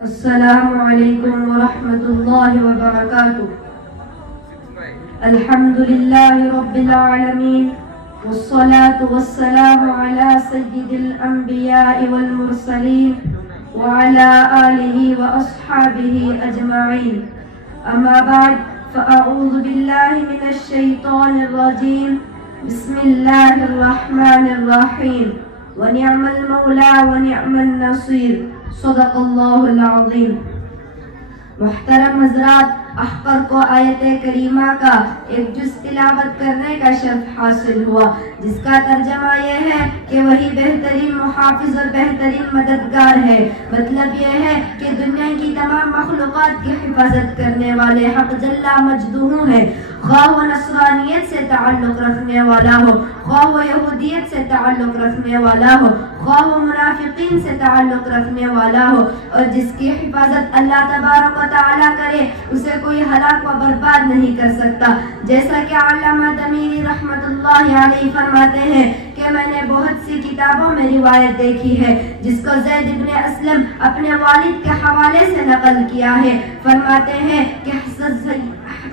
السلام علیکم ورحمۃ اللہ وبرکاتہ۔ الحمد للہ رب العالمین والصلاة والسلام علی سید الانبیاء والمرسلین وعلی آلہ واصحابہ اجمعین، اما بعد فاعوذ باللہ من الشیطان الرجیم، بسم اللہ الرحمن الرحیم، ونعم المولا ونعم النصیر، صدق اللہ العظیم۔ محترم حضرات، احقر کو آیت کریمہ کا ایک جز تلاوت کرنے کا شرف حاصل ہوا، جس کا ترجمہ یہ ہے کہ وہی بہترین محافظ اور بہترین مددگار ہے۔ مطلب یہ ہے کہ دنیا کی تمام مخلوقات کی حفاظت کرنے والے حق جل مجدہ ہے، خواہ وہ نصرانیت سے تعلق رکھنے والا ہو، خواہ وہ یہودیت سے تعلق رکھنے والا ہو، خواہ وہ منافقین سے تعلق رکھنے والا ہو، اور جس کی حفاظت اللہ تبارک و تعالیٰ کرے اسے کوئی ہلاک و برباد نہیں کر سکتا۔ جیسا کہ علامہ دمیری رحمت اللہ علیہ فرماتے ہیں کہ میں نے بہت سی کتابوں میں روایت دیکھی ہے جس کو زید بن اسلم اپنے والد کے حوالے سے نقل کیا ہے۔ فرماتے ہیں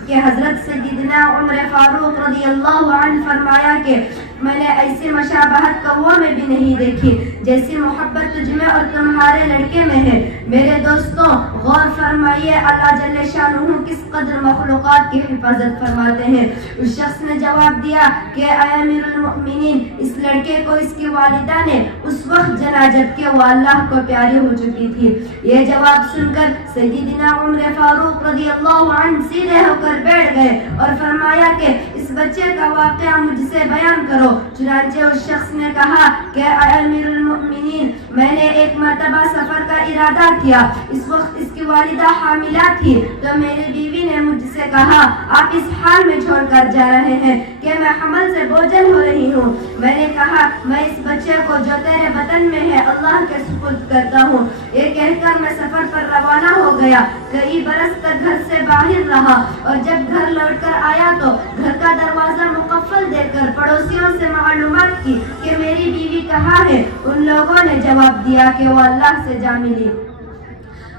کہ حضرت سیدنا عمر فاروق رضی اللہ عنہ فرمایا کہ میں نے ایسی مشابہت کووں میں بھی نہیں دیکھی جیسی محبت تجھ میں اور تمہارے لڑکے میں ہے۔ میرے دوستوں، غور فرمائیے اللہ جل شانہ کس قدر مخلوقات کی حفاظت فرماتے ہیں۔ اس شخص نے جواب دیا کہ اے امیر المؤمنین، اس لڑکے کو اس کی والدہ نے اس وقت جنا جبکہ وہ اللہ کو پیاری ہو چکی تھی۔ یہ جواب سن کر سیدنا عمر فاروق رضی اللہ عنہ سیدھے ہو کر بیٹھ گئے اور فرمایا کہ اس بچے کا واقعہ مجھ سے بیان کرو۔ چنانچہ اس شخص نے کہا کہ اے امیر المؤمنین، میں نے ایک مرتبہ سفر کا ارادہ کیا، اس وقت اس کی والدہ حاملہ تھی، تو میری بیوی نے مجھ سے کہا آپ اس حال میں چھوڑ کر جا رہے ہیں کہ میں حمل سے بوجھل ہو رہی ہوں۔ میں نے کہا میں اس بچے کو جو تیرے بطن میں ہے اللہ کے سپرد کرتا ہوں۔ یہ کہہ کر میں سفر پر روانہ ہو گیا، کئی برس تک گھر سے باہر رہا، اور جب گھر لوٹ کر آیا تو گھر کا دروازہ مقفل دیکھ کر پڑوسیوں سے معلومات کی کہ میری بیوی کہاں ہے۔ ان لوگوں نے جواب دیا کہ وہ اللہ سے جا ملی۔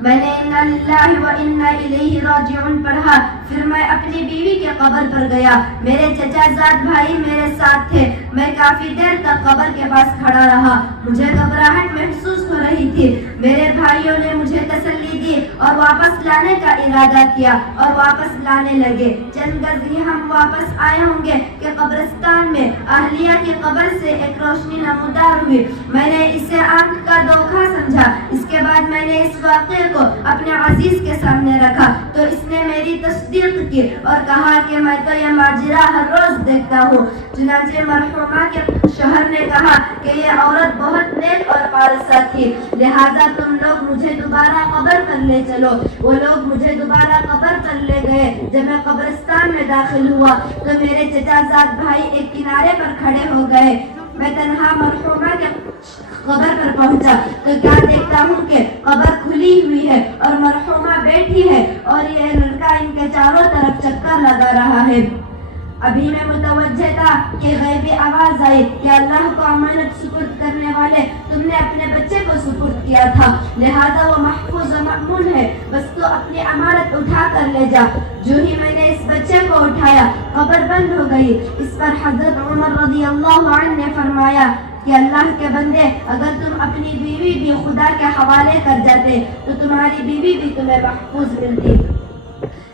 میں نے انا للہ و انا الیہ راجعون پڑھا، پھر میں اپنی بیوی کے قبر پر گیا۔ میرے چچا زاد بھائی میرے ساتھ تھے۔ میں کافی دیر تک قبر کے پاس کھڑا رہا، مجھے گھبراہٹ محسوس ہو رہی تھی۔ میرے بھائیوں نے مجھے تسلی دی اور واپس لانے کا ارادہ کیا اور واپس لانے لگے۔ چند گز ہی ہم واپس آئے ہوں گے کہ قبرستان میں اہلیہ کی قبر سے ایک روشنی نمودار ہوئی۔ میں نے اسے آنکھ کا دھوکہ سمجھا۔ اس کے بعد میں نے اس واقعے کو اپنے عزیز کے سامنے رکھا تو اس نے میری تصدیق کی اور کہا کہ میں تو یہ ماجرا ہر روز دیکھتا ہوں۔ چنانچہ مرحومہ کے شوہر نے کہا کہ یہ عورت بہت نیک اور خالصہ تھی، لہذا تم لوگ مجھے دوبارہ قبر پر لے چلو۔ وہ لوگ مجھے دوبارہ قبر پر لے گئے۔ جب میں قبرستان میں داخل ہوا تو میرے چچا زاد بھائی ایک کنارے پر کھڑے ہو گئے۔ میں تنہا مرحومہ کے قبر پر پہنچا تو کیا دیکھتا ہوں کہ قبر کھلی ہوئی ہے اور مرحومہ بیٹھی ہے اور یہ لڑکا ان کے چاروں طرف چکر لگا رہا ہے۔ ابھی میں متوجہ تھا کہ غیبی آواز آئی کہ اللہ کو امانت سپرد کرنے والے، تم نے اپنے بچے کو سپرد کیا تھا، لہذا وہ محفوظ و مأمون ہے، بس تو اپنی امانت اٹھا کر لے جا۔ جو ہی میں نے اس بچے کو اٹھایا قبر بند ہو گئی۔ اس پر حضرت عمر رضی اللہ عنہ نے فرمایا کہ اللہ کے بندے، اگر تم اپنی بیوی بھی خدا کے حوالے کر جاتے تو تمہاری بیوی بھی تمہیں محفوظ ملتی۔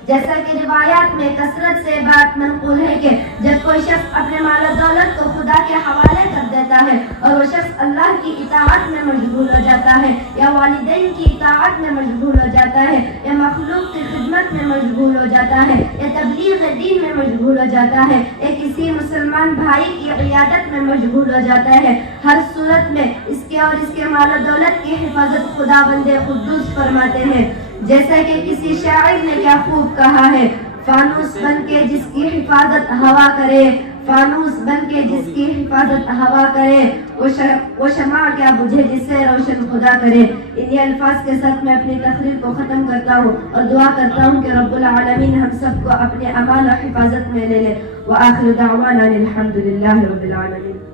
جیسا کہ روایات میں کثرت سے بات منقول ہے کہ جب کوئی شخص اپنے مال و دولت کو خدا کے حوالے کر دیتا ہے اور وہ شخص اللہ کی اطاعت میں مشغول ہو جاتا ہے یا والدین کی اطاعت میں مشغول ہو جاتا ہے یا مخلوق کی خدمت میں مشغول ہو جاتا ہے یا تبلیغ دین میں مشغول ہو جاتا ہے یا کسی مسلمان بھائی کی عیادت میں مشغول ہو جاتا ہے، ہر صورت میں اس کے اور اس کے مال و دولت کی حفاظت خدا بند قدوس فرماتے ہیں۔ جیسا کہ کسی شاعر نے کیا خوب کہا ہے، فانوس بن کے جس کی حفاظت ہوا کرے، فانوس بن کے جس کی حفاظت ہوا کرے، وہ شمع کیا بجھے جس سے روشن خدا کرے۔ انہی الفاظ کے ساتھ میں اپنی تقریر کو ختم کرتا ہوں اور دعا کرتا ہوں کہ رب العالمین ہم سب کو اپنے امان و حفاظت میں لے لے۔ وآخر دعوانا الحمد للہ رب العالمین۔